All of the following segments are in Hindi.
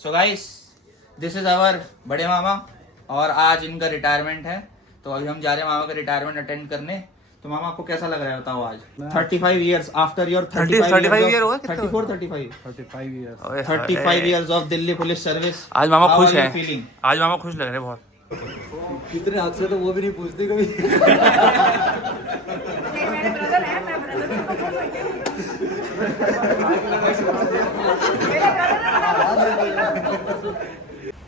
So guys, this is our बड़े मामा और आज इनका रिटायरमेंट है, तो अभी हम जा रहे हैं मामा का रिटायरमेंट अटेंड करने। तो मामा आपको कैसा लग रहा है बताओ आज 35 इयर्स आफ्टर योर 35 ईयर हो गए 35 years of Delhi police service. आज मामा खुश है, फीलिंग आज मामा खुश लग रहे हैं बहुत। कितने हादसे तो वो भी नहीं पूछती कभी।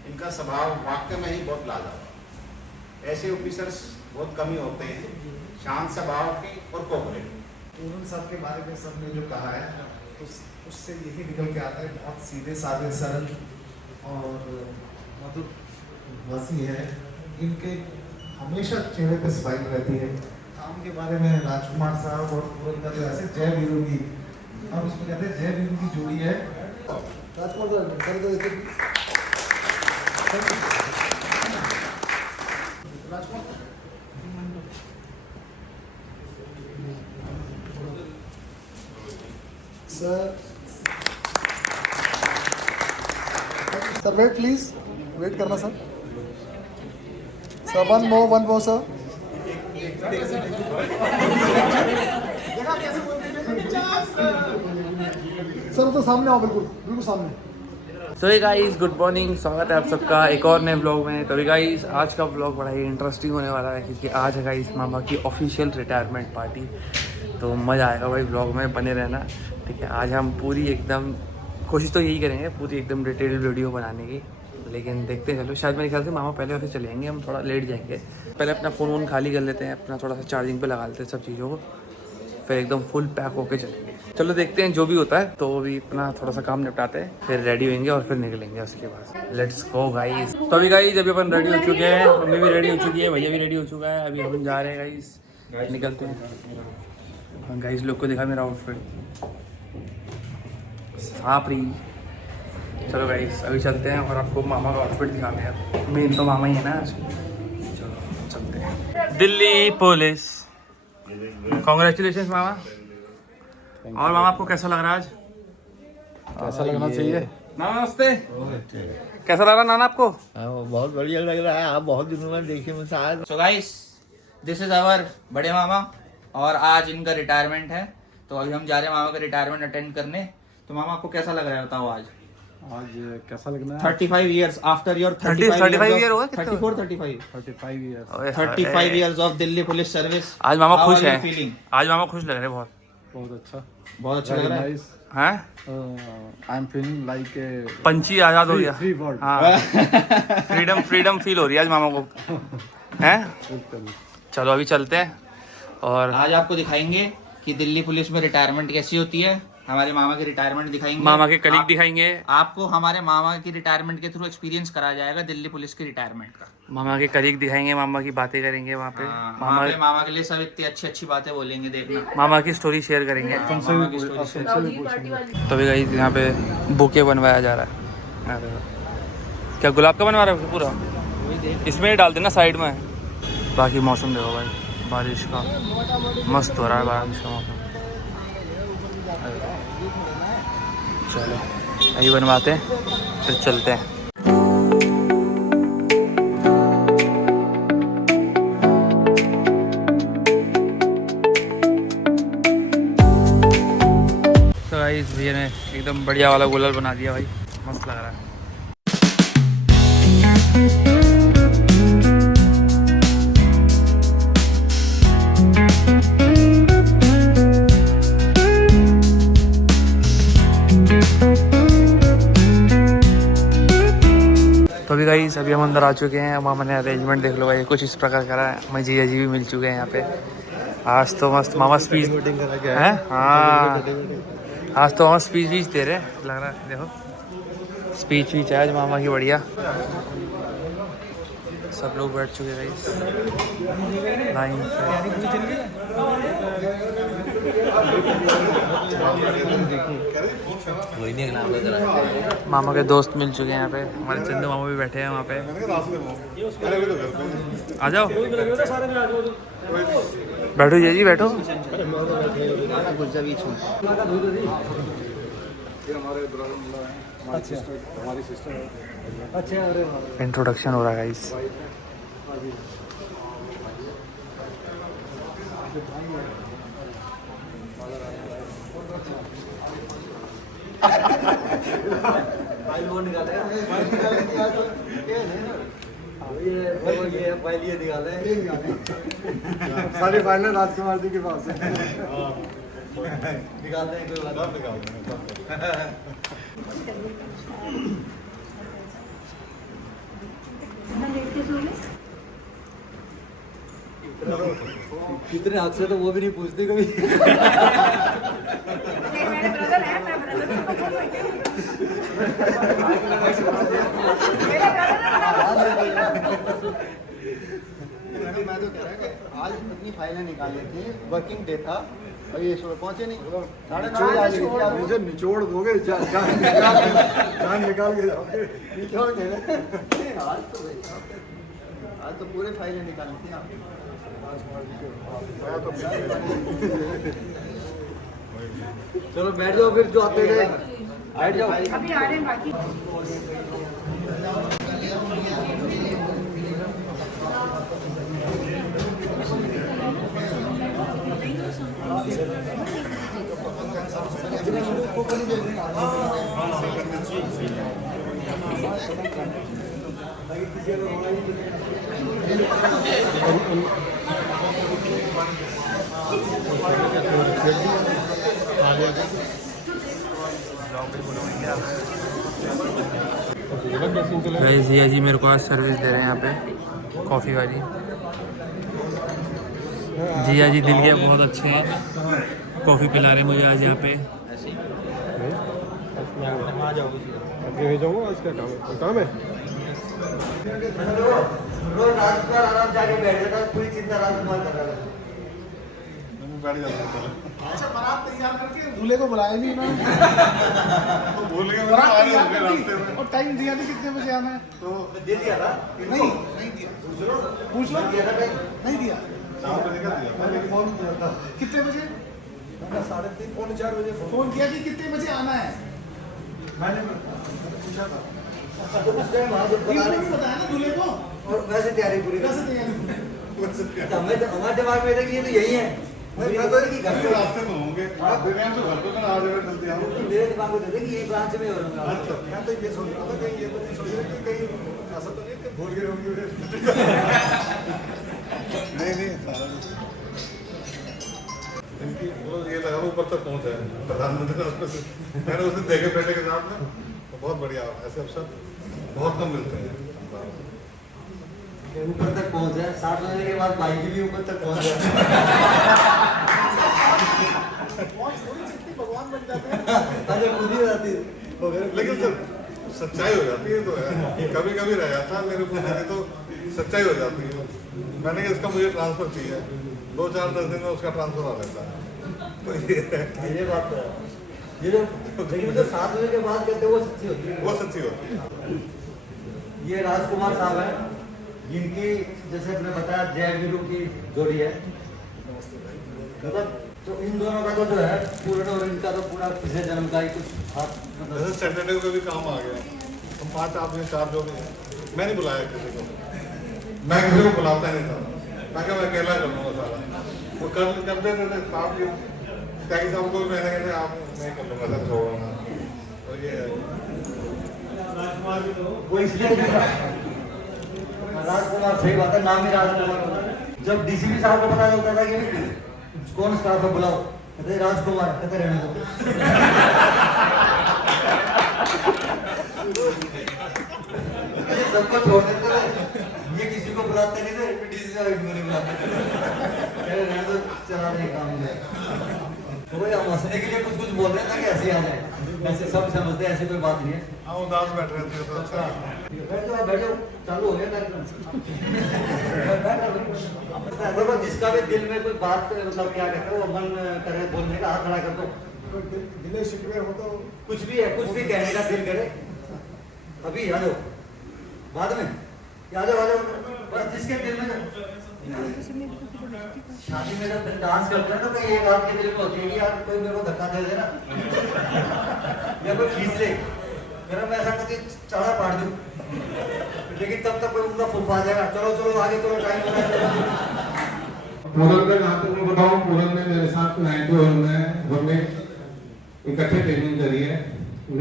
इनका स्वभाव वाकई में ही बहुत लाजवाब। ऐसे ऑफिसर्स बहुत कम ही होते हैं, शांत स्वभाव के और कोऑपरेटिव। पूरन साहब के बारे में सबने जो कहा है उससे यही निकल के आता है, बहुत सीधे साधे सरल और मधुर भाषी है। इनके हमेशा चेहरे पे स्माइल रहती है। काम के बारे में राजकुमार साहब और पूरन का जो ऐसे जय वीरू की, हम इसमें कहते हैं जय वीरू की जोड़ी है। राजकुमार सर वेट प्लीज, वेट करना sir. Sir one more sir. Sir तो सामने आओ, बिल्कुल बिल्कुल सामने। सो हे गाइस, गुड मॉर्निंग, स्वागत है आप सबका एक और नए व्लॉग में। तो गाइस आज का व्लॉग बड़ा ही इंटरेस्टिंग होने वाला है क्योंकि आज है गाइस मामा की ऑफिशियल रिटायरमेंट पार्टी। तो मज़ा आएगा भाई, व्लॉग में बने रहना, ठीक है। आज हम पूरी एकदम कोशिश तो यही करेंगे, पूरी एकदम डिटेल वीडियो बनाने की, लेकिन देखते हैं। चलो, शायद मेरे ख्याल से मामा पहले ऑफिस चले जाएंगे, हम थोड़ा लेट जाएंगे। पहले अपना फ़ोन वोन खाली कर लेते हैं, अपना थोड़ा सा चार्जिंग पे लगा लेते हैं सब चीज़ों को, फिर एकदम फुल पैक होके चलेंगे। चलो देखते हैं जो भी होता है। तो अभी अपना थोड़ा सा काम निपटाते हैं, फिर रेडी होंगे और फिर निकलेंगे उसके बाद। Let's go guys. तो अभी गाइस अभी अपन रेडी हो चुके हैं, मम्मी भी रेडी हो चुकी है, भैया भी रेडी हो चुका है। अभी हम जा रहे हैं गाइस, निकलते हैं। गाइस लोग को दिखा मेरा आउटफिट, सापरी। चलो गाइस अभी चलते हैं और आपको मामा का आउटफिट दिखाते हैं। मेन तो मामा ही है ना आज। चलो चलते हैं। दिल्ली पुलिस, कॉन्ग्रेचुलेशन मामा। और मामा आपको कैसा लग रहा है आज? कैसा लगना चाहिए? नमस्ते, कैसा लग रहा है नाना आपको? बहुत बढ़िया लग रहा है। आप बहुत दिनों में देखे मुझे आज। So guys, this is our बड़े मामा और आज इनका रिटायरमेंट है, तो अभी हम जा रहे हैं मामा का रिटायरमेंट अटेंड करने। तो मामा आपको कैसा लग रहा है बताओ आज कैसा लगना है? 35 इयर्स आफ्टर योर 35 ईयर हो गए 35 years of Delhi police service. आज मामा खुश है, फीलिंग आज मामा खुश लग रहे हैं बहुत। बहुत अच्छा लग रहा है। हैं? आई एम फीलिंग लाइक पंछी आजाद हो गया। Free bird. हाँ, फ्रीडम फील हो रही है आज मामा को, हैं? चलो अभी चलते हैं और आज आपको दिखाएंगे कि दिल्ली पुलिस में रिटायरमेंट कैसी होती है। हमारे मामा की रिटायरमेंट दिखाएंगे, मामा के कलीग दिखाएंगे आपको। हमारे मामा की रिटायरमेंट के थ्रू एक्सपीरियंस कराया जाएगा दिल्ली पुलिस की रिटायरमेंट का। मामा के कलीग दिखाएंगे, मामा की बातें करेंगे वहाँ पे। मामा के लिए सब इतनी अच्छी बातें बोलेंगे, देखना। मामा की स्टोरी शेयर करेंगे। मामा की स्टोरी शेयर। तो भी गाइस यहाँ पे बुके बनवाया जा रहा है। क्या गुलाब का बनवा रहा है पूरा? इसमें डाल देना साइड में। बाकी मौसम देखो भाई, बारिश का मस्त हो रहा है, बारिश का मौसम। चलो यही बनवाते हैं, फिर चलते हैं। तो गाइस भैया ने एकदम बढ़िया वाला गुलाल बना दिया भाई, मस्त लग रहा है। तो अभी गाइस अभी हम अंदर आ चुके हैं। मामा ने अरेंजमेंट देख लो भाई, कुछ इस प्रकार करा है। मैं जीजा जी भी मिल चुके हैं यहाँ पे। आज तो मस्त मामा स्पीच है। हाँ, आज तो मामा स्पीच दे रहे हैं, लग रहा है। देखो स्पीच है आज मामा की बढ़िया। सब लोग बैठ चुके हैं गाइस लाइन से। मामा के दोस्त मिल चुके हैं यहाँ पे, हमारे चंदू मामा भी बैठे हैं वहाँ पे। आ जाओ, बैठो जी बैठो। हमारी सिस्टर अच्छा अरे इंट्रोडक्शन हो रहा है गाइस। सारे फाइनल राजकुमार जी के पास है निकालते हैं कोई बात निकालते हैं कितने हद से तो वो भी नहीं पूछती कभी मैं तो कह रहा कि आज इतनी फाइलें निकाली थी, वर्किंग डे था और ये सुबह पहुंचे नहीं। मुझे निचोड़ दोगे जान निकाल के जाओगे निचोड़ के आज तो पूरे फाइलें निकाली थी आप। चलो बैठ जाओ फिर जो आते थे बैठ जाओ अभी आ रहे हैं बाकी गाइस ये जी मेरे को आज सर्विस दे रहे हैं यहाँ पे कॉफ़ी वाली। जिया जी दिल के बहुत अच्छे हैं, कॉफ़ी पिला रहे हैं मुझे आज यहाँ पे। काम है रोज राजकुमार आराम जाके बैठ जाता है, पूरी चिंता राजकुमार कर रहा है। अच्छा बारात तैयार करके दूल्हे को बुलाया भी ना भूल गए और टाइम दिया था कितने बजे आना है तो दे दिया था नहीं दिया पूछ लो नहीं दिया फोन किया था कितने बजे 3:30 पौने 4 बजे फोन किया कि कितने बजे आना है मैंने पूछा था तो उस टाइम बताया ना दूल्हे को और वैसे तैयारी पूरी हमें तो हमारे दिमाग में था कि ये तो यही है मैं तो कि घर के रास्ते में होंगे आप फिर हम तो घर पे ना आ जाए जल्दी हम मेरे दिमाग में था कि ये ब्रांच में हो रहा है अच्छा मैं तो ये सोच रहा था कहीं ये तो नहीं सोच रहा कि कहीं ऐसा तो नहीं कि भूल गए होंगे नहीं सारा इनकी वो ये लगा ऊपर तक पहुंचा है प्रधानमंत्री मैंने उसे देखे बेटे के साथ में बहुत बढ़िया ऐसे अवसर बहुत कम मिलते हैं ऊपर तक पहुंच जाए 7 बजे के बाद बाइक भी ऊपर तक पहुंच जाए भगवान बन जाते हैं खुद ही हो जाती है लेकिन सर सच्चाई हो जाती है तो है कभी कभी रह जाता है मेरे को तो सच्चाई हो जाती है मैंने इसका मुझे ट्रांसफर चाहिए 2-4-10 दिन में उसका ट्रांसफर आ जाता है तो ये बात तो है ये जो लेकिन जो 7 बजे के बाद कहते हैं वो सच्ची होती है वो सच्ची होती है। ये राजकुमार साहब हैं जिनकी जैसे आपने बताया जय वीरू की जोड़ी है मतलब तो इन दोनों का तो जो है पूर्ण और इनका तो पूरा पिछले जन्म का ही कुछ हाथ मतलब सैटरडे को भी काम आ गया हम 5 आदमी 4 जो भी है मैं नहीं बुलाया किसी को मैं किसी को बुलाता नहीं था मैं क्या मैं अकेला कर लूँगा सारा वो करते थे साहब जी टैगी साहब को मैंने कहते आप मैं कर लूँगा सर छोड़ूंगा तो ये वो इसलिए राजकुमार सही बात है नाम ही राजकुमार जब डीसीपी साहब को पता चलता था कि कौन स्टाफ है बुलाओ कहते राजकुमार कहते रहने दो सबको छोड़ देते थे ये किसी को बुलाते नहीं थे डीसी साहब को नहीं बुलाते रहने दो चला नहीं काम वही हम हंसने के लिए कुछ बोल रहे थे कि ऐसे आ जाए वैसे सब समझते हैं ऐसी कोई बात नहीं है हाँ उदास बैठ रहे थे तो अच्छा बैठो चालू हो गया कार्यक्रम जिसका भी दिल में कोई बात मतलब क्या कहते हैं वो मन करे बोलने का हाथ खड़ा कर दो दिल शिकवे हो तो कुछ भी है कुछ भी कहने का दिल करे अभी आ जाओ बाद में आ जाओ जिसके दिल में शादी में जब डांस करते हैं तो कहीं एक आदमी के दिल में होती है कि यार कोई मेरे को धक्का दे देना या कोई खींच ले मेरा मैं ऐसा कि चाड़ा पाड़ दूं, लेकिन तब तक कोई उनका फुफा जाएगा, चलो चलो आगे चलो, टाइम हो रहा है। पूरन में जहाँ तक मैं बताऊँ, पूरन में मेरे साथ 92 हमने इकट्ठे ट्रेनिंग करी है।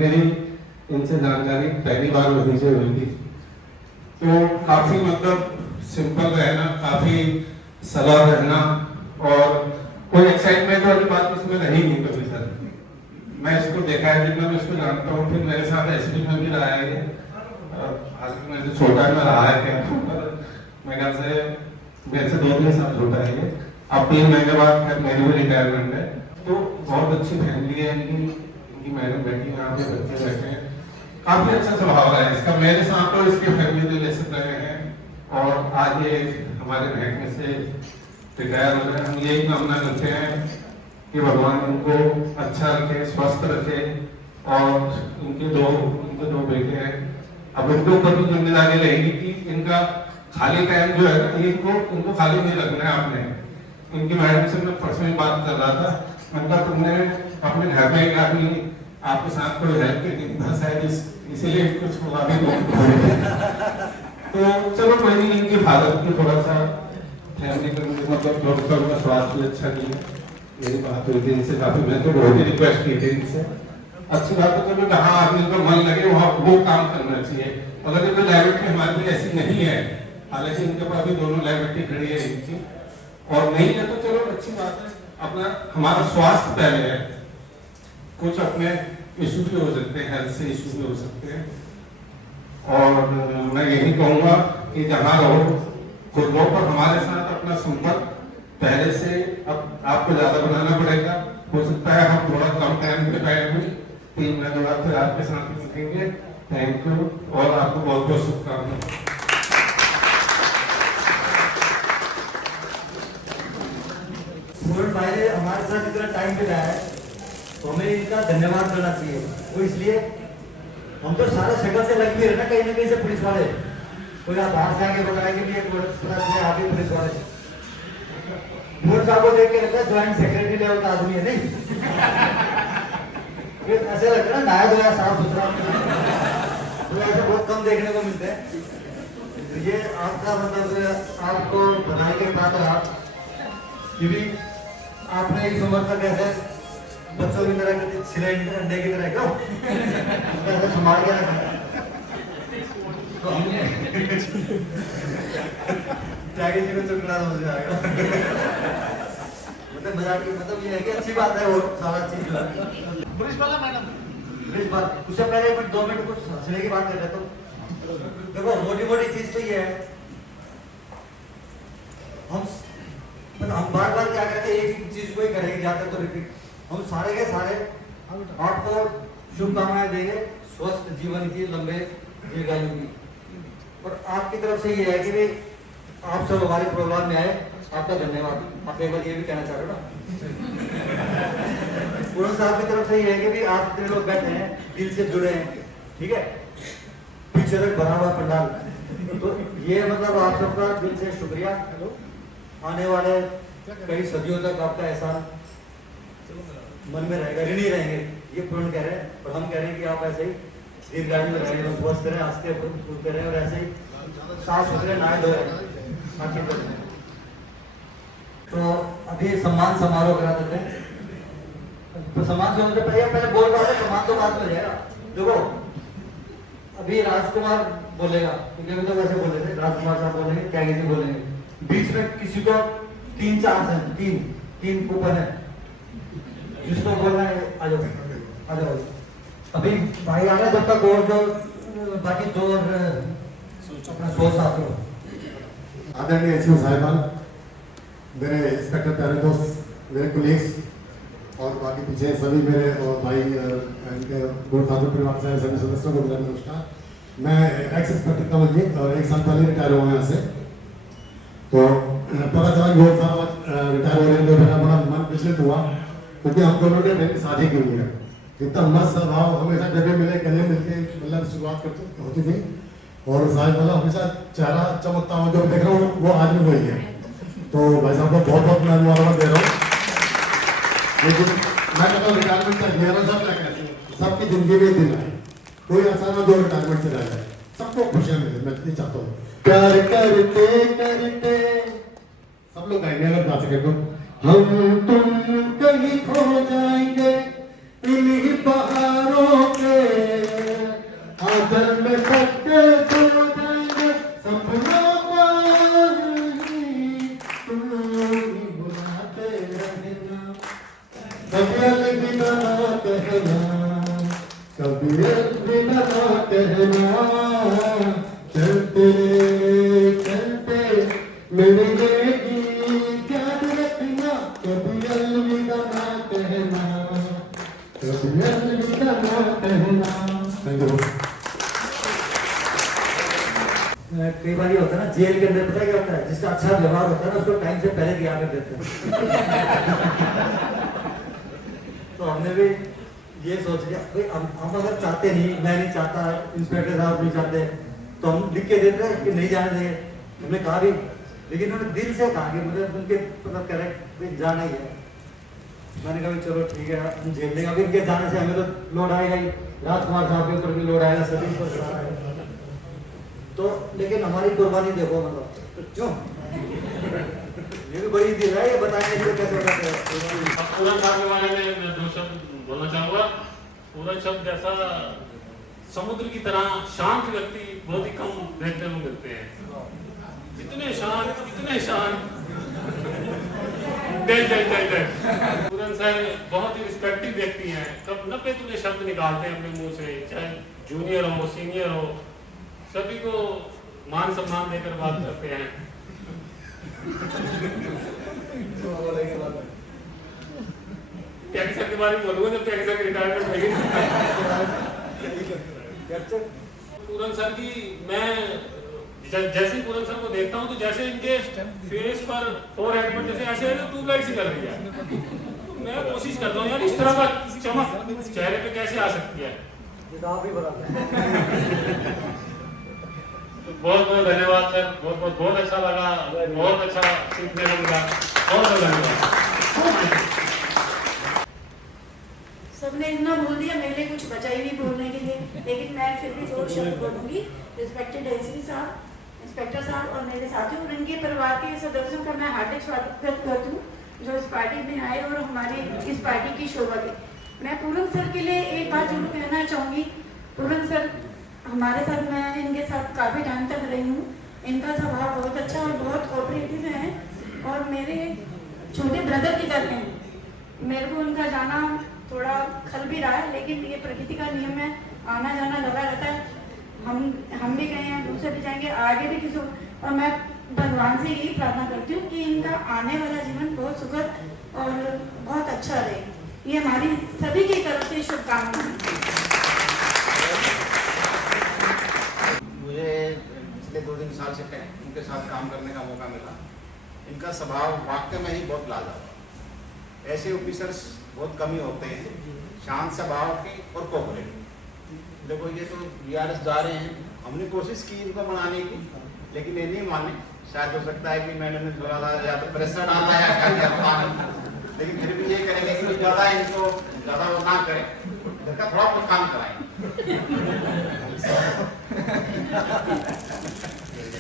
मेरी इनसे जानकारी पहली बार वहीं से हुई थी, तो काफ़ी मतलब सिंपल रहना, काफ़ी सरल रहना, और कोई एक्साइटमेंट वाली बात इसमें रही नहीं कभी सर। मैं इसको देखा है, जितना मैं इसको जानता हूँ, फिर मेरे साथ एसपी में भी रहा है, हालांकि मेरे से छोटा में रहा है क्या, मेरे ख्याल से मेरे से 2-3 साल छोटा है ये। अब 3 महीने बाद फिर मेरी भी रिटायरमेंट है। तो बहुत अच्छी फैमिली है इनकी मैडम बैठी, यहाँ पे बच्चे बैठे हैं, काफी अच्छा स्वभाव है इसका। मेरे साथ तो इसकी फैमिली रिलेशन रहे हैं, और आज ये हमारे महकमे से रिटायर हो गए। हम यही कामना करते हैं कि भगवान इनको अच्छा रखे, स्वस्थ रखे, और इनके दो बेटे हैं। अब इनके ऊपर भी जिम्मेदारी रहेगी कि इनका खाली टाइम जो है इनको खाली नहीं रखना है आपने। इनकी मैडम से मैं पर्सनली बात कर रहा था, मतलब तुमने अपने घर में एक आदमी आपके साथ कोई हेल्प की नहीं, शायद इसीलिए कुछ हुआ भी तो चलो कोई नहीं, इनकी हालत की थोड़ा सा फैमिली का मतलब थोड़ा सा उनका स्वास्थ्य भी अच्छा नहीं है। मेरी बात हुई थी इनसे काफी, मैं तो बहुत ही रिक्वेस्ट की थी इनसे। अच्छी बात है, चलो जहाँ आदमी का मन लगे वहाँ वो काम करना चाहिए। अगर ये लाइबिलिटी हमारी ऐसी नहीं है, हालांकि इनके पास भी दोनों लाइबिलिटी खड़ी है इनकी, और नहीं है तो चलो अच्छी बात है, अपना हमारा स्वास्थ्य पहले है। कुछ अपने इशू भी हो सकते हैं, हेल्थ से इशू भी हो सकते हैं, और मैं यही कहूँगा कि जहाँ रहो खुद रहो, पर हमारे साथ अपना संपर्क पहले से अब आपको ज़्यादा बनाना पड़ेगा। हो सकता है हम थोड़ा कम टाइम पे पाएंगे, 3 महीने बाद फिर आपके साथ मिलेंगे। थैंक यू, और आपको बहुत बहुत शुभकामनाएं। पूर्ण भाई ने हमारे साथ इतना टाइम बिताया है, तो हमें इनका धन्यवाद करना चाहिए। वो इसलिए हम तो सारे शक्ल से लग भी रहे ना कहीं से पुलिस वाले, कोई आप बाहर से आके बताया कि ये आप ही पुलिस वाले। मूर्ख साहब को देख के लगता है ज्वाइंट सेक्रेटरी लेवल का आदमी है, नहीं ये ऐसे लगता है ना, नया धोया साफ सुथरा, तो ऐसे बहुत कम देखने को मिलते हैं। ये आपका मतलब आपको बधाई के पात्र आप, क्योंकि आपने इस उम्र तक ऐसे बच्चों की तरह सिलेंडर अंडे की तरह क्यों ऐसे संभाल के रखा, तो हमने जाके जी में चुटला हो जाएगा। मतलब मजाक की मतलब ये है कि अच्छी बात है, वो सारा चीज जो है पुलिस वाला मैडम, पुलिस बात उससे पहले 1-2 मिनट कुछ हंसने की बात कर रहे तो देखो, मोटी मोटी चीज तो ये है, हम बार बार क्या करते हैं, एक ही चीज को ही करेंगे ज्यादा तो रिपीट। हम सारे के सारे आपको शुभकामनाएं देंगे, स्वस्थ जीवन की, लंबे दीर्घायु की, और आपकी तरफ से ये है कि भाई आप सब हमारे प्रोग्राम में आए, आपका धन्यवाद। आप एक बार ये भी कहना चाह रहे हो ना, पूर्ण साहब की तरफ से ये है कि भाई आप इतने लोग बैठे हैं, दिल से जुड़े हैं, ठीक है, पीछे तक भरा हुआ पंडाल, तो ये मतलब आप सबका दिल से शुक्रिया। आने वाले कई सदियों तक आपका एहसान मन में रहेगा, ऋणी रहेंगे, ये पूर्ण कह रहे हैं, और हम कह रहे हैं कि आप ऐसे ही दीर्घायु में रहें, स्वस्थ रहें, हंसते फूलते रहें, और ऐसे ही साफ सुथरे नहाए धोए। तो अभी सम्मान समारोह करा देते हैं, तो सम्मान से पहले बोल रहा है, सम्मान तो बाद में हो जाएगा। देखो अभी राजकुमार बोलेगा, क्योंकि अभी तो वैसे बोल रहे थे, राजकुमार साहब बोलेंगे, त्यागी जी बोलेंगे, बीच में किसी को 3 चांस है, 3 कूपन है, जिसको बोलना है आ जाओ। अभी भाई आ रहे जब तक, और जो बाकी जो अपना सोच साथ हो। आदरणीय एसपी साहिबान, मेरे इंस्पेक्टर प्यारे दोस्त, मेरे कोलीग्स, और बाकी पीछे सभी मेरे और भाई इनके गोरखापुर परिवार से सभी सदस्यों को मेरा नमस्कार। मैं एक्स इंस्पेक्टर कमलजीत, और 1 साल पहले रिटायर हुआ यहाँ से, तो पता चला गोर साहब रिटायर हो रहे हैं, तो मेरा बड़ा मन विचलित हुआ, क्योंकि हम दोनों ने ट्रेनिंग शादी की हुई है। इतना मस्त स्वभाव, हमेशा जगह मिले गले मिलके मतलब शुरुआत होती थी, और साहिब वाला हमेशा चेहरा चमकता हुआ जो देख रहा हूँ वो आज भी वही है। तो भाई साहब को बहुत बहुत मैं मुबारक दे रहा हूँ। लेकिन मैं कहता हूँ रिटायरमेंट तक मेरा सब क्या कहते हैं, सबकी जिंदगी में दिन है, कोई ऐसा ना जो रिटायरमेंट से रह जाए, सबको खुशियां मिले, मैं ये चाहता हूँ। प्यार करते करते सब लोग गाएंगे अगर गा सके तो। हम तुम कहीं खो जाएंगे इन्हीं पहाड़ों के आदर में सबके खो जाएंगे, सपनों तुम बुलाते रहना, कभी अलविदा ना कहना, कभी अलविदा ना कहना, चलते चलते मिलेगी याद रखना, कभी अलविदा ना कहना, कभी अलविदा ना कहना। Thank you. कई बार ये होता है ना, जेल के अंदर पता है क्या होता है, जिसका अच्छा व्यवहार होता है ना उसको टाइम से पहले दिया कर देते हैं। तो हमने भी ये सोच लिया भाई हम अगर चाहते नहीं, मैं नहीं चाहता, इंस्पेक्टर साहब नहीं चाहते, तो हम लिख के देते हैं कि नहीं जाने देंगे। हमने कहा भी, लेकिन उन्होंने दिल से कहा कि मुझे उनके मतलब करेक्ट जाना ही है। मैंने कहा चलो ठीक है हम झेल लेंगे, अभी इनके जाने से हमें तो लोड आएगा ही, राजकुमार साहब के ऊपर भी लोड आएगा, सभी पर तो, लेकिन हमारी कुर्बानी देखो, मतलब क्यों ये भी बड़ी दिल है, ये बताने के लिए कैसे होता है। पूरन साहब के बारे में मैं दो शब्द बोलना चाहूँगा। पूरन शब्द जैसा समुद्र की तरह शांत व्यक्ति बहुत ही कम देखने को मिलते हैं। इतने शांत, इतने शांत। पूरन सर बहुत ही रिस्पेक्टिव व्यक्ति हैं, कब न पे तुले शब्द निकालते हैं अपने मुंह से, चाहे जूनियर हो सीनियर हो, सभी को मान सम्मान देकर बात करते हैं। टैक्सर के बारे में बोलूंगा जब टैक्सर की रिटायरमेंट होगी। पूरन सर की मैं जैसे पूरन सर को देखता हूँ तो जैसे इनके फेस पर फोरहेड पर जैसे ऐसे ट्यूबलाइट सी कर रही है। मैं कोशिश करता हूँ यार इस तरह का चमक चेहरे पे कैसे आ सकती है। बहुत बहुत धन्यवाद सर, बहुत अच्छा लगा, बहुत अच्छा सीखने को मिला, बहुत धन्यवाद। सबने इतना बोल दिया, मेरे लिए कुछ बचा ही नहीं बोलने के लिए, लेकिन मैं फिर भी दो शब्द बोलूंगी। रिस्पेक्टेड एसपी साहब, इंस्पेक्टर साहब और मेरे साथियों और इनके परिवार के सदस्यों का मैं हार्दिक स्वागत करती हूँ जो इस पार्टी में आए और हमारी इस पार्टी की शोभा की। मैं पूरन सर के लिए एक बात जरूर कहना चाहूँगी। पूरन सर हमारे साथ, मैं इनके साथ काफ़ी टाइम तक रही हूँ, इनका स्वभाव बहुत अच्छा और बहुत कोऑपरेटिव है और मेरे छोटे ब्रदर की तरह हैं। मेरे को उनका जाना थोड़ा खल भी रहा है, लेकिन ये प्रकृति का नियम है, आना जाना लगा रहता है। हम भी गए हैं, दूसरे भी जाएंगे, आगे भी किसी, और मैं भगवान से यही प्रार्थना करती हूँ कि इनका आने वाला जीवन बहुत सुखद और बहुत अच्छा रहे। ये हमारी सभी की तरफ से शुभकामनाएं। मुझे पिछले 2-3 साल से उनके साथ काम करने का मौका मिला। इनका स्वभाव वाकई में ही बहुत लाजवाब। ऐसे ऑफिसर्स बहुत कम ही होते हैं, शांत स्वभाव के और कोऑपरेटिव। देखो ये तो बीआरएस जा रहे हैं, हमने कोशिश की इनको बनाने की, लेकिन ये नहीं माने। शायद हो सकता है कि मैडम ने थोड़ा सा या तो प्रेशर डाला या क्या किया, लेकिन फिर भी ये करेंगे कि ज़्यादा इनको ज़्यादा वो ना करें, इनका थोड़ा बहुत काम कराएं।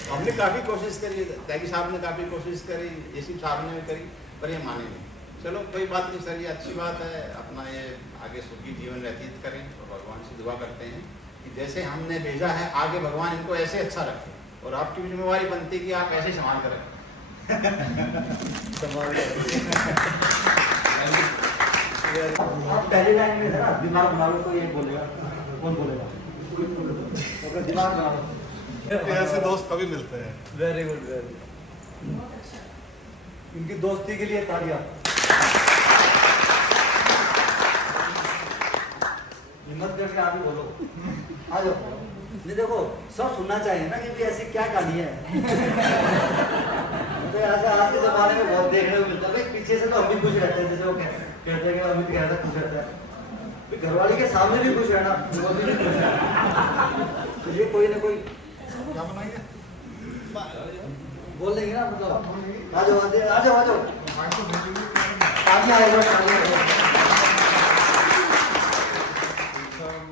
हमने काफ़ी कोशिश करी, त्यागी साहब ने काफ़ी कोशिश करी, एसी साहब ने भी करी, पर ये माने नहीं। चलो कोई बात नहीं सर, ये अच्छी बात है, अपना ये आगे सुखी जीवन व्यतीत करें और भगवान से दुआ करते हैं कि जैसे हमने भेजा है आगे भगवान इनको ऐसे अच्छा रखे, और आपकी भी जिम्मेवारी बनती है कि आप ऐसे संभाल कर रखें। आप पहले लाइन में ना दिमाग बना लो तो ये बोलेगा, कौन बोलेगा? तो दिमाग बना लो। ऐसे दोस्त कभी मिलते हैं। Very good, very good. इनकी दोस्ती के लिए तालियां। हिम्मत करके आप ही बोलो, आ जाओ। नहीं देखो सब सुनना चाहिए ना कि ऐसी क्या कहानी है। तो ऐसा आज के जमाने में बहुत देखने को मिलता है। पीछे से तो हम भी खुश रहते हैं, जैसे वो कहते हैं कि अमित कहता खुश रहता है, घरवाली के सामने भी खुश रहना, वो भी खुश रहना। तो ये कोई ना कोई क्या बनाएंगे? बोल देंगे ना, मतलब आ जाओ आ जाओ आ जाओ। तालियां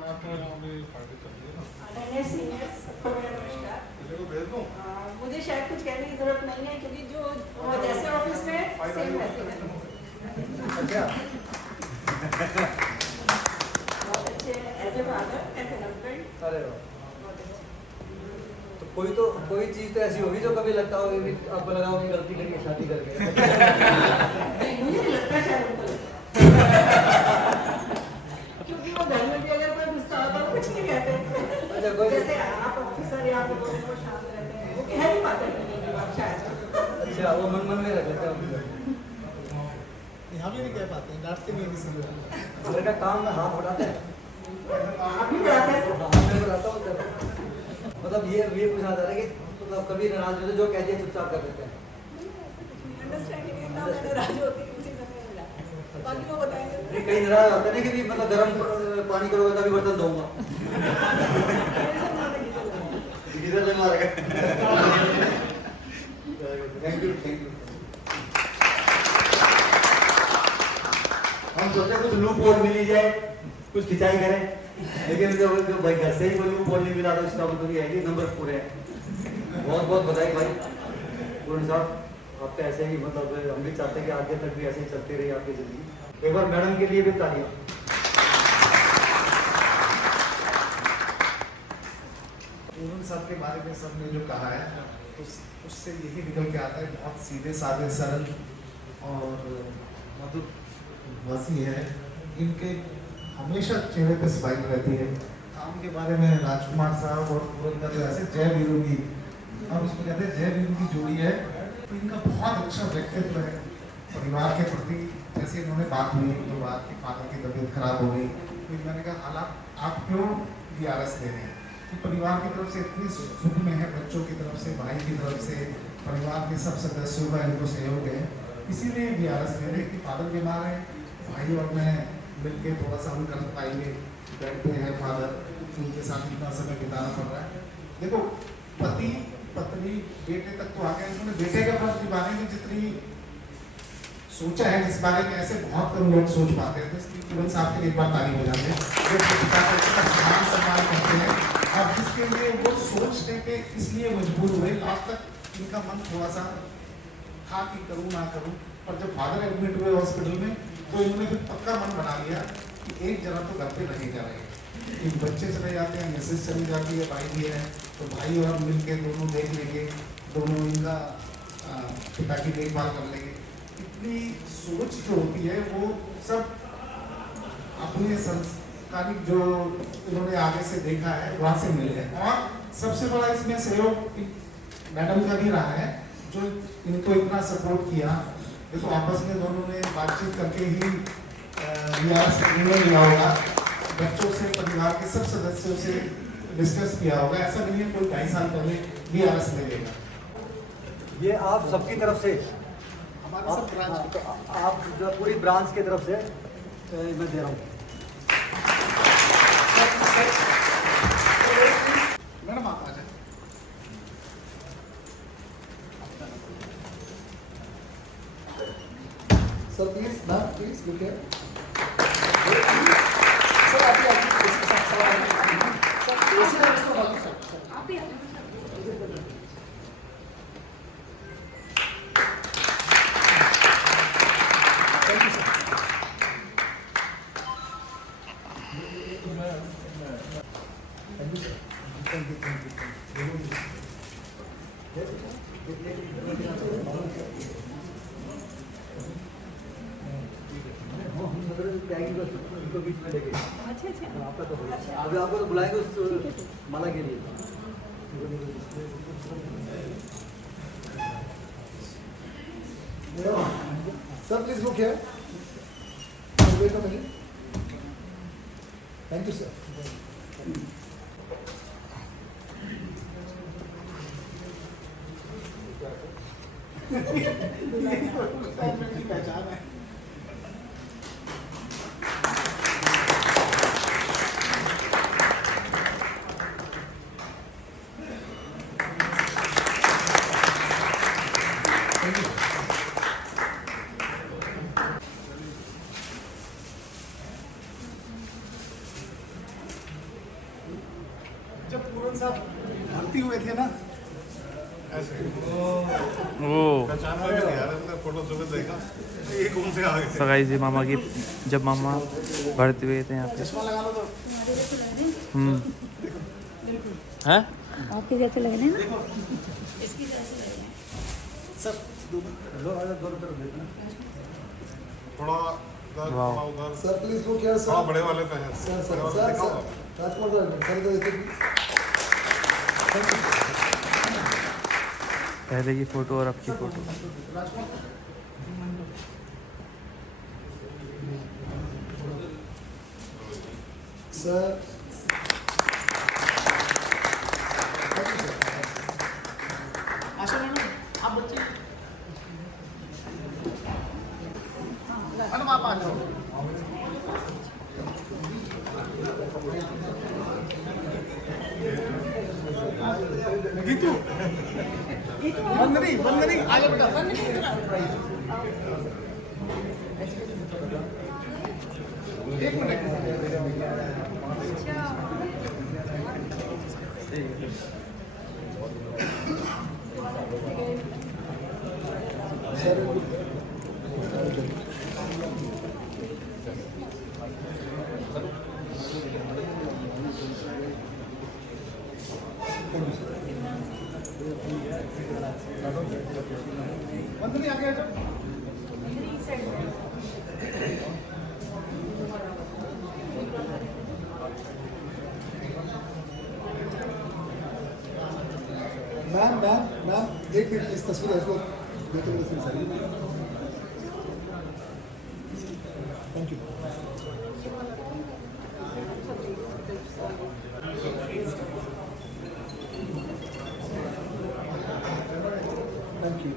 मैं तो अभी पार्टी जरूरत नहीं है, क्योंकि जो वो जैसे ऑफिस में सेम वैसे करेंगे। बहुत अच्छे as a father, as a husband. अरे वाह, तो कोई चीज तो ऐसी होगी जो कभी लगता होगी कि आपको लगा होगी गलती करके शादी करके। नहीं, मुझे नहीं लगता शायद उनको लगता। क्योंकि वो घर में भी अगर कोई गुस्सा होता है वो कुछ नहीं कहते। अच्छा, कोई जैसे आप ऑफिसर या आप लोग को शांत रहते हैं, वो कह नहीं पाते हैं की बात शायद। अच्छा, वो मन में रख लेते हैं। यहाँ भी नहीं कह पाते हैं, डांटते भी नहीं समझ। घर का काम में हाथ बढ़ाते हैं। आप भी बढ़ाते हैं। मैं बढ़ाता हूँ जब, मतलब ये पूछना चाह रहा है कि मतलब कभी नाराज होते जो कह दिया चुपचाप कर देते हैं। अंडरस्टैंडिंग इतना मैं नाराज होती हूँ उसी समय मिला। बाकी वो बताएंगे। नहीं, कहीं नाराज होते नहीं कि भी मतलब गर्म पानी करोगे तभी बर्तन धोऊंगा। गीजर से मारेगा। Thank you. हम सोचे कुछ लूप होल मिली जाए, कुछ खिंचाई करें, लेकिन जो भाई घर से ही कोई लूप होल नहीं मिला तो इसका मतलब ये है कि नंबर पूरे हैं। बहुत बहुत बधाई भाई पूर्ण साहब, आपका ऐसे ही मतलब हम भी चाहते हैं कि आगे तक भी ऐसे ही चलती रही आपकी जिंदगी। एक बार मैडम के लिए भी तालियां। पूरन साहब के बारे में सबने जो कहा है उससे यही निकल के आता है, बहुत सीधे साधे सरल और मधुर वसी है। इनके हमेशा चेहरे पे स्माइल रहती है। काम के बारे में राजकुमार साहब और पूरन का जो ऐसे जय वीरू की, हम इसको कहते हैं जय वीरू की जोड़ी है, तो इनका बहुत अच्छा व्यक्तित्व है परिवार के प्रति। जैसे इन्होंने बात हुई तो बात कि फादर की तबीयत खराब हो गई, तो मैंने कहा हालात आप क्यों DRS ले रहे हैं कि परिवार की तरफ से इतनी सुख में है, बच्चों की तरफ से, भाई की तरफ से, परिवार के सब सदस्यों का इनको सहयोग है, इसीलिए DRS ले रहे कि फादर बीमार है, भाई और मैं मिलके थोड़ा सा हम कर पाएंगे, बैठते हैं फादर, उनके साथ इतना समय बिताना पड़ रहा है। देखो पति पत्नी बेटे तक तो आ गए, इन्होंने बेटे का फर्ज निभाने में जितनी सोचा है जिस बारे में ऐसे बहुत कम लोग सोच पाते हैं, तो इसलिए पूरन साहब के लिए एक बार ताली बजाते हैं जो पिता को इतना सम्मान करते हैं और जिसके लिए वो सोचने के इसलिए मजबूर हुए। लास्ट तक इनका मन थोड़ा सा था कि करूँ ना करूँ, पर जब फादर एडमिट हुए हॉस्पिटल में तो इन्होंने फिर पक्का मन बना लिया कि एक जना तो घर पे रहेगा रहेगा। बच्चे चले जाते हैं, मिसेज चली जाती है, भाई भी है, तो भाई और मिल के दोनों देख लेंगे, दोनों इनका पिता की देखभाल कर लेंगे। इतनी सोच जो होती है वो सब अपने संस्कारिक जो इन्होंने आगे से देखा है वहाँ से मिले हैं। और सबसे बड़ा इसमें सहयोग मैडम का भी रहा है जो इनको इतना सपोर्ट किया। देखो आपस में दोनों ने बातचीत करके ही निर्णय लिया होगा, बच्चों से, परिवार के सब सदस्यों से डिस्कस किया होगा। ऐसा नहीं है कोई 2.5 साल पहले DRS ले लेगा। ये आप सबकी तरफ से, हमारे सब ब्रांच आप जो पूरी ब्रांच की तरफ से मैं दे रहा हूँ। मैडम आप आ जाए। Sir please ma'am please look here. Sir आप भी इनको बीच में लेके आपका तो अभी आपको तो बुलाएंगे उस माला के लिए। Sir please look here. Wait a minute. Thank you sir. पहचान है। जब पूरन साहब भर्ती हुए थे ना तो गाइस ये मामा की जब मामा भर्ती हुए थे यहाँ पे। हैं? आपके जैसे लग रहे हैं ना? इसकी जैसे लग रहे हैं। वाह sir please look here sir. बड़े वाले पे हैं सर। सर राजकुमार सर इधर देखिए। पहले की फोटो और अब की फोटो। सर मैम एक मिनट इस तस्वीर है इसको देखो तस्वीर सारी। Thank you. Thank you.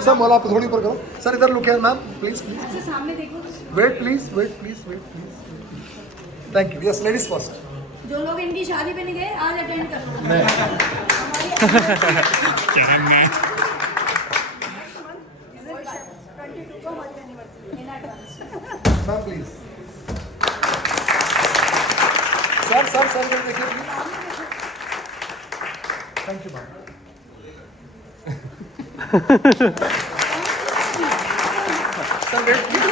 Sir मौला आप थोड़ी ऊपर करो सर। इधर लुक है मैम प्लीज प्लीज। सामने देखो। Wait please wait please wait please. Thank you. Yes ladies first. जो लोग इनकी शादी पे नहीं गए आज अटेंड कर लो। Ma'am please. सर ये देखिए please. Thank you ma'am. Sir wait please.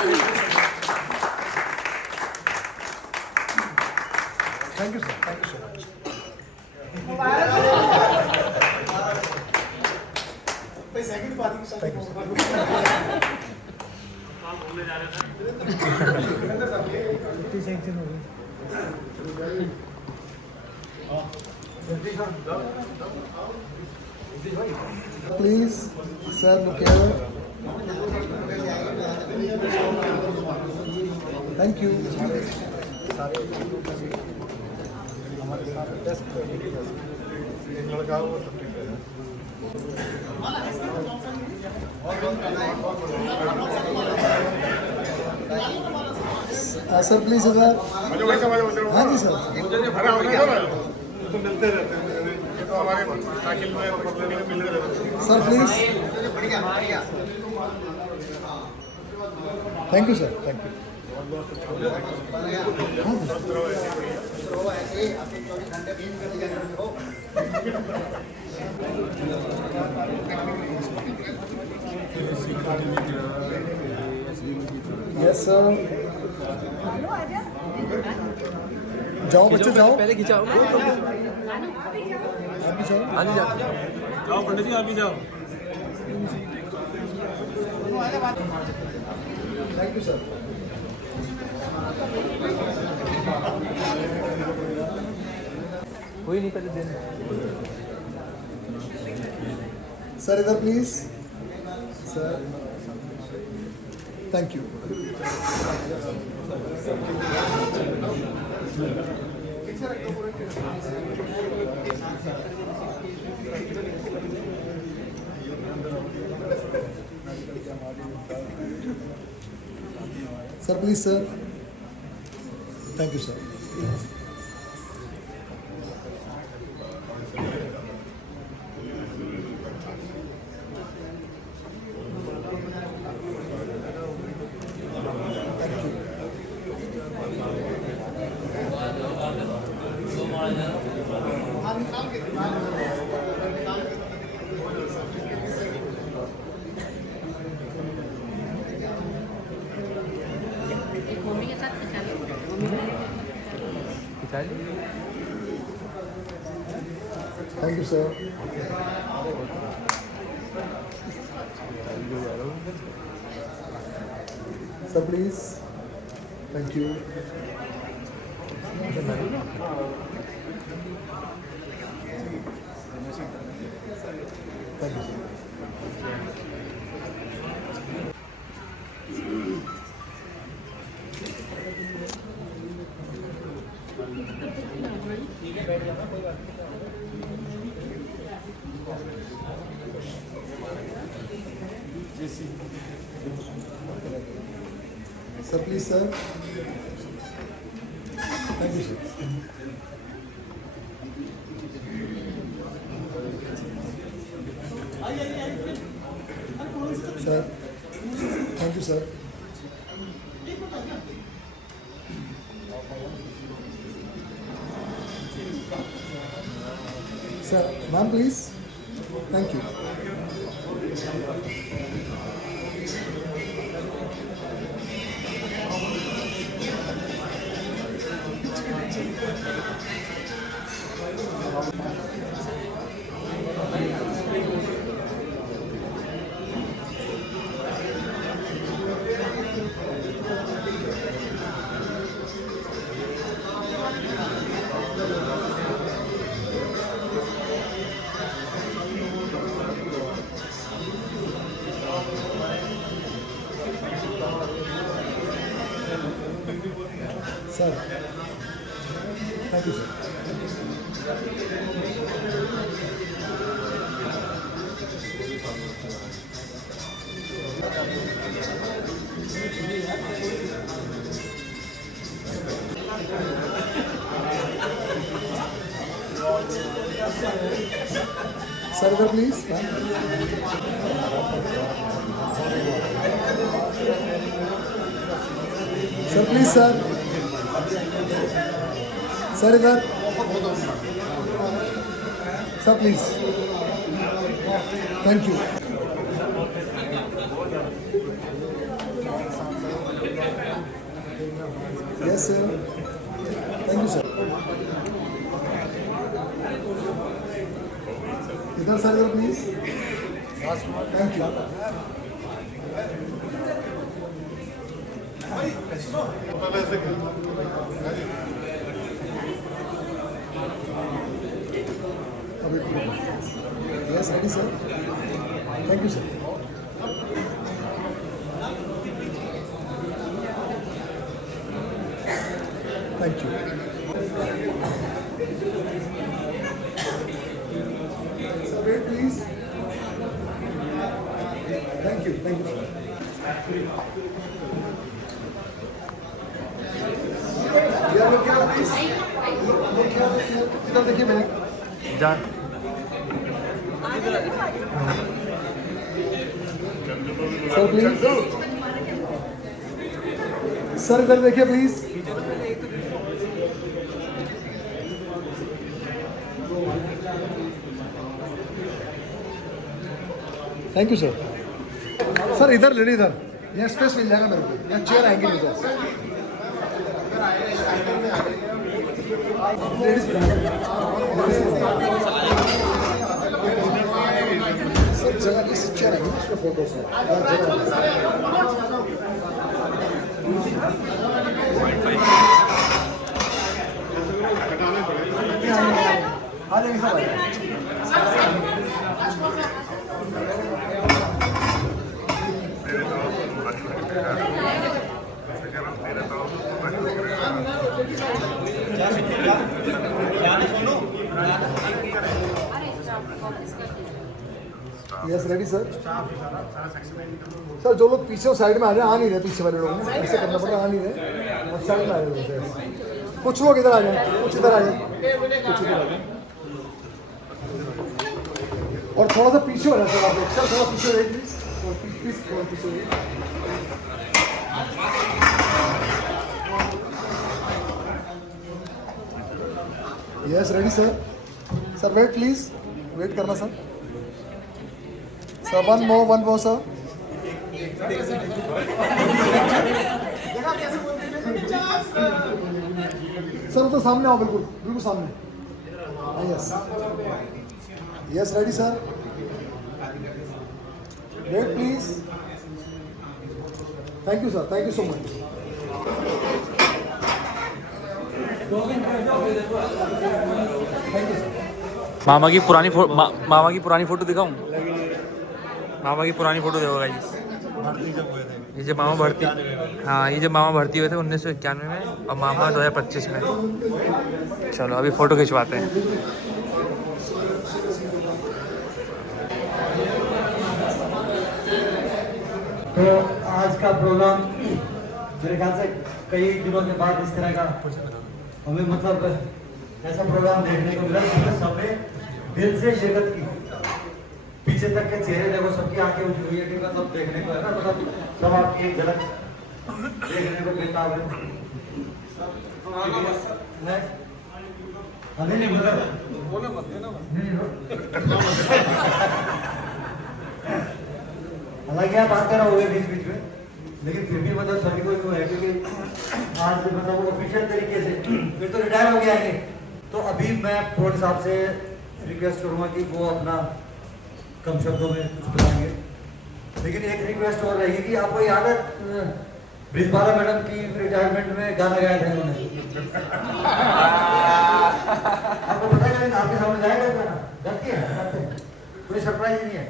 Thank you sir. Thank you so much. Thank you sir. Please sir look here. Thank you. लड़का सर प्लीज इधर। हाँ जी सर। मिलते रहते हैं तो हमारे साइकिल में मिलते रहते हैं sir please. Thank you sir. Thank you. Yes sir. जाओ बच्चे जाओ। पहले खिंचाओ। आप भी जाओ। हाँ जी जाओ पंडित जी आप भी जाओ। Thank you sir. कोई नहीं पहले दिन। सर इधर please sir. Thank you. Sir please sir. Thank you sir. Thank you sir. Sir please. Thank you. Thank you sir. Sir, please, sir. Thank you, sir. Sir, thank you, sir. Sir, ma'am, please. Thank you. Sir, thank you, sir. Sir, sir, please. Sir, please, sir. Sir, इधर. Sir, please. Thank you. Yes, sir. Thank you, sir. इधर सर इधर please. Thank you. Yes, ready, sir. Thank you, sir. Thank you. Sir, wait, please. Thank you, sir. Yeah, look here, please. Look here. इधर देखिए मेरे. जा सर प्लीज. सर इधर देखिए please. Thank you sir. Sir इधर लेडी इधर. यहाँ स्पेस मिल जाएगा मेरे को. यहाँ चेयर आएंगे इधर. सर जगह इस चेयर आएंगे उसका फोटो सर. आ जाएंगे sir. Yes ready sir. Sir जो लोग पीछे साइड में आ रहे हैं, आ नहीं रहे पीछे वाले लोग. ऐसे करना पड़ेगा. आ नहीं रहे और साइड में आ रहे हैं. कुछ लोग इधर आ जाए, कुछ इधर आ जाए, कुछ इधर आ जाए. और थोड़ा सा पीछे हो जाए सर. आप लोग सर थोड़ा पीछे रहिए प्लीज. प्लीज थोड़ा पीछे रहिए. Yes ready sir. Sir wait please. Wait करना sir. Sir one more sir. Sir तो सामने आओ, बिल्कुल बिल्कुल सामने. Yes yes ready sir. Wait please. Thank you sir. Thank you so much. मामा की पुरानी फोटो दिखाऊं? मामा की पुरानी फोटो देखो गाइस. ये जब मामा भर्ती, हाँ ये जब मामा भर्ती हुए थे 1991 में और मामा 2025 में. चलो अभी फोटो खिंचवाते हैं. तो आज का प्रोग्राम मेरे ख्याल से कई दिनों के बाद इस तरह का हमें मतलब ऐसा प्रोग्राम देखने को मिला जिसमें सबने दिल से शिरकत की. पीछे तक के चेहरे देखो, सबकी आंखें उठी हुई है कि मतलब देखने को है ना, मतलब सब आपकी एक झलक देखने को मिलता है. नहीं हालांकि आप आते रहोगे बीच में, लेकिन फिर भी मतलब सभी को यूँ है क्योंकि आज मतलब ऑफिशियल तरीके से फिर तो रिटायर हो गया है. तो अभी मैं प्रोड साहब से रिक्वेस्ट करूँगा कि वो अपना कम शब्दों में कुछ बताएंगे. लेकिन एक रिक्वेस्ट और रहेगी कि आपको याद है ब्रिजबाला मैडम की रिटायरमेंट में गाना गाया था उन्होंने. आपको पता है आपके सामने गाया गाना गाते हैं, कोई सरप्राइज नहीं है.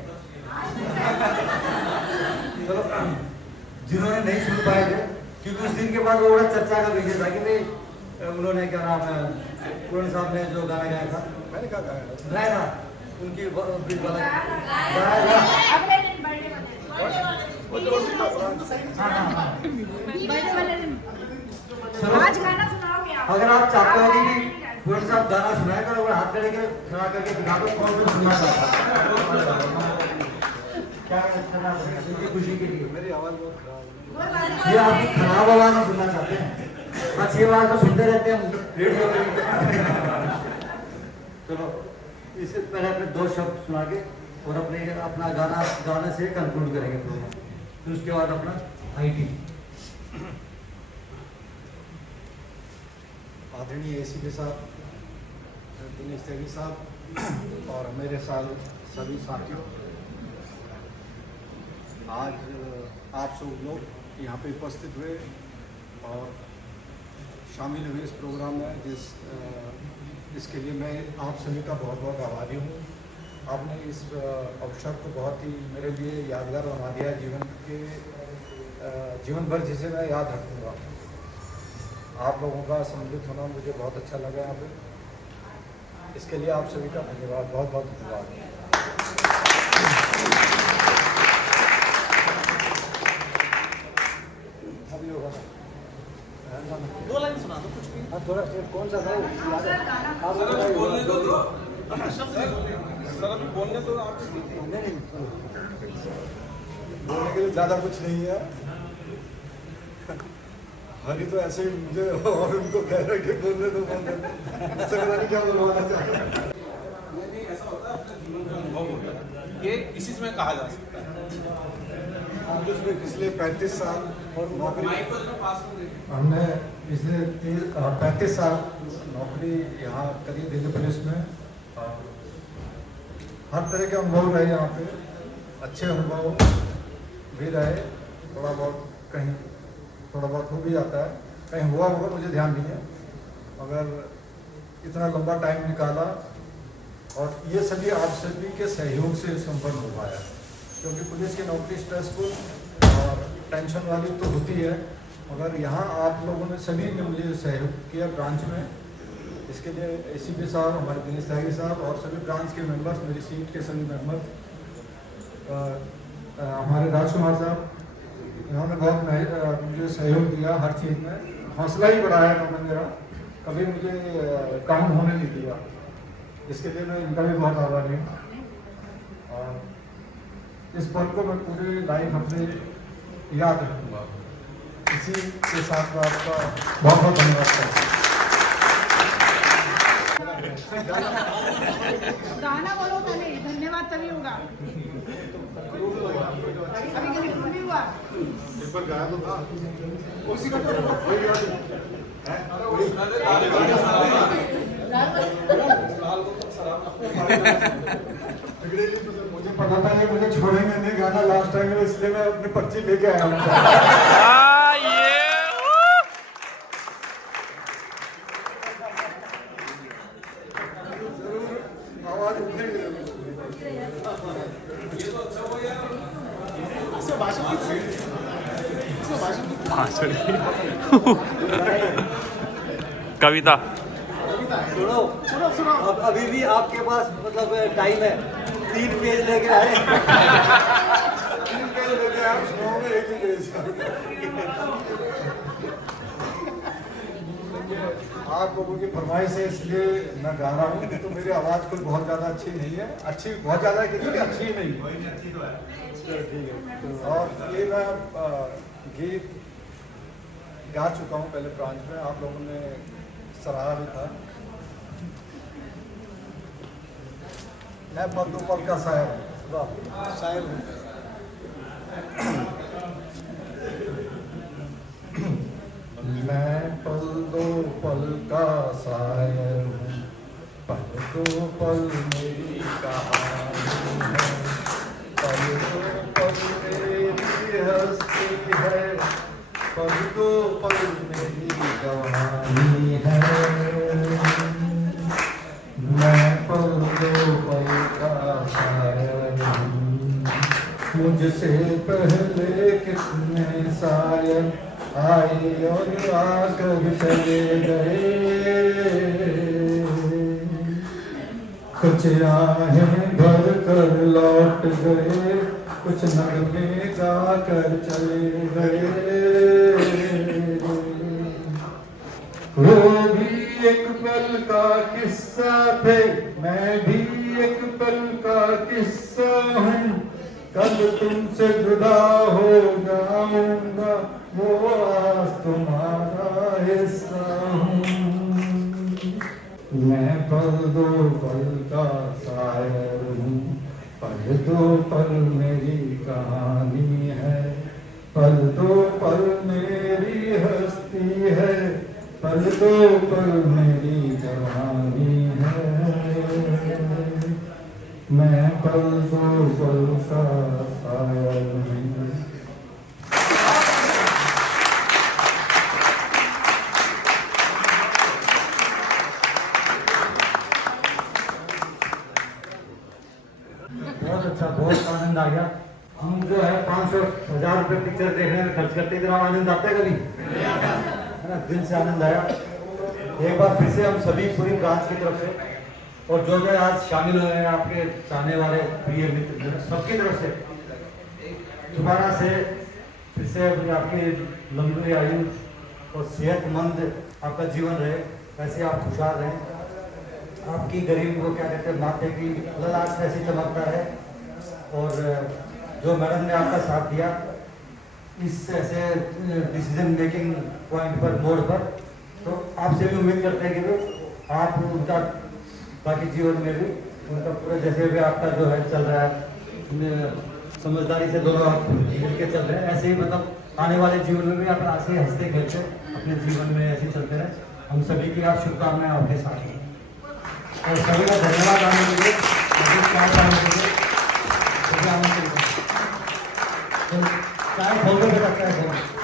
चलो जिन्होंने नहीं सुन पाए थे, क्योंकि उस दिन के बाद वो बड़ा चर्चा का विषय था कि भाई उन्होंने क्या नाम है पूर्ण साहब ने जो गाना गाया था, मैंने कहा गाया था उनकी ब्रिजबाला गाया आज गाना सुनाओगे आप? अगर आप चाहते हो कि पूर्ण साहब गाना सुनाए तो हाथ करके खड़ा करके दिखा दो कौन सा सुनना चाहता क्या उनकी खुशी के लिए. मेरी आवाज बहुत खराब है. ये आपकी खराब आवाज में सुनना चाहते हैं? अच्छी आवाज तो सुनते रहते हैं रेडियो में. चलो इससे पहले अपने 2 शब्द सुना के और अपना गाना से कंक्लूड करेंगे प्रोग्राम. फिर उसके बाद अपना आईटी. आदरणीय एसीपी साहब, दिनेश त्यागी साहब और मेरे साथ सभी साथियों, आज आप सब लोग यहाँ पे उपस्थित हुए और शामिल हुए इस प्रोग्राम में, इसके लिए मैं आप सभी का बहुत बहुत आभारी हूँ. आपने इस अवसर को बहुत ही मेरे लिए यादगार बना दिया. जीवन भर जिसे मैं याद रखूँगा. आप लोगों का सम्मिलित होना मुझे बहुत अच्छा लगा यहाँ पे. इसके लिए आप सभी का धन्यवाद, बहुत बहुत धन्यवाद. अभी होगा 2 लाइन सुना दो कुछ भी. हाँ थोड़ा कौन सा बोलने तो आप नहीं बोलने के लिए ज़्यादा कुछ नहीं है. हरी तो ऐसे ही मुझे और उनको कह रहे कि बोलने तो बोलने इससे पता नहीं क्या बोलवाना चाहते. ऐसा होता है अपने जीवन का अनुभव होता है, ये इसी में कहा जा सकता है. उसमें पिछले 35 साल और नौकरी हमने पिछले 35 साल नौकरी यहाँ करी दिल्ली पुलिस में. हर तरह के अनुभव रहे यहाँ पे, अच्छे अनुभव भी रहे. थोड़ा बहुत हो भी जाता है, कहीं हुआ होगा मुझे ध्यान नहीं है, मगर इतना लंबा टाइम निकाला और ये सभी आप सभी के सहयोग से संपन्न हो पाया. क्योंकि पुलिस की नौकरी स्ट्रेसफुल और टेंशन वाली तो होती है, मगर यहाँ आप लोगों ने सभी ने मुझे सहयोग किया ब्रांच में. इसके लिए एसीपी साहब, हमारे दिनेश त्यागी साहब और सभी ब्रांच के मेंबर्स, मेरी सीट के सभी मेंबर्स, हमारे राजकुमार साहब, इन्होंने बहुत मुझे सहयोग दिया हर चीज़ में. हौसला ही बढ़ाया इन्होंने मेरा, कभी मुझे काम होने नहीं दिया. इसके लिए मैं इनका भी बहुत आभारी हूँ. और इस पल को मैं पूरी लाइफ अपने याद रखूँगा. इसी के साथ मैं आपका बहुत बहुत धन्यवाद करता हूँ. गाना बोलो पहले, धन्यवाद तभी होगा। अभी कभी प्रूव भी हुआ। एक बार गाया तो था उसी का मुझे पता था ये मुझे छोड़ेंगे नहीं गाना लास्ट टाइम में, इसलिए मैं अपनी पर्ची लेके आया हूँ। आवाज उठेगी कविता सुनो सुनो सुनो, अब अभी भी आपके पास मतलब टाइम है, 3 पेज लेके आए। 3 पेज लेके आए, सुनाओगे 1 ही पेज। आप लोगों की फरमाइश है इसलिए मैं गा रहा हूँ। तो मेरी आवाज़ कोई बहुत ज़्यादा अच्छी नहीं है, अच्छी बहुत ज़्यादा है कितनी अच्छी ही नहीं है। ठीक है, और ये मैं गीत गा चुका हूँ पहले ब्रांच में, आप लोगों ने सराहा भी था। मैं पल दो पल का शायर हूँ। मैं पल दो पल का शायर हूँ, पल दो पल मेरी कहानी है, पल दो पल मेरी हस्ती है, पल दो पल मेरी कहानी है। मैं पल दो पल का शायर हूँ, मुझसे पहले कितने शायर आए और आकर चले गए, कुछ आहें भर कर लौट गए, कुछ नगमे गा कर चले गए। वो भी एक पल का किस्सा थे, मैं भी एक पल का किस्सा हूँ, कल तुमसे जुदा हो जाऊंगा, वो आज तुम्हारा हिस्सा हूँ। मैं पल दो पल का शायर हूँ, पल दो पल मेरी कहानी है, पल दो पल मेरी हस्ती है, पल दो पल मेरी जवानी है। मैं पल दो पल का शायर हूँ। बहुत अच्छा, बहुत आनंद आ गया। हम जो है 500,000 रुपये पिक्चर देखने में खर्च करते, इतना आनंद आता है कभी? है ना, दिल से आनंद आया। एक बार फिर से हम सभी पूरी ब्रांच की तरफ से और जो जो आज शामिल हुए हैं आपके चाहने वाले प्रिय मित्र सबकी तरफ से दोबारा से फिर से आपकी लंबी आयु और सेहतमंद आपका जीवन रहे, वैसे आप खुशहाल रहें, आपकी गरीब को क्या कहते हैं माथे की ललाट ऐसी चमकता है। और जो मैडम ने आपका साथ दिया इस ऐसे डिसीजन मेकिंग पॉइंट पर, मोड़ पर, तो आपसे भी उम्मीद करते हैं कि वो आप उनका बाकी जीवन में भी उनका पूरा जैसे भी आपका जो है चल रहा है, समझदारी से दोनों आप मिलकर चल रहे हैं, ऐसे ही मतलब आने वाले जीवन में भी आप ऐसे हंसते खेलते अपने जीवन में ऐसे चलते रहे। हम सभी की आप शुभकामनाएं आपके साथ हैं और सभी का धन्यवाद आने के लिए, चाय खोल के रखा है।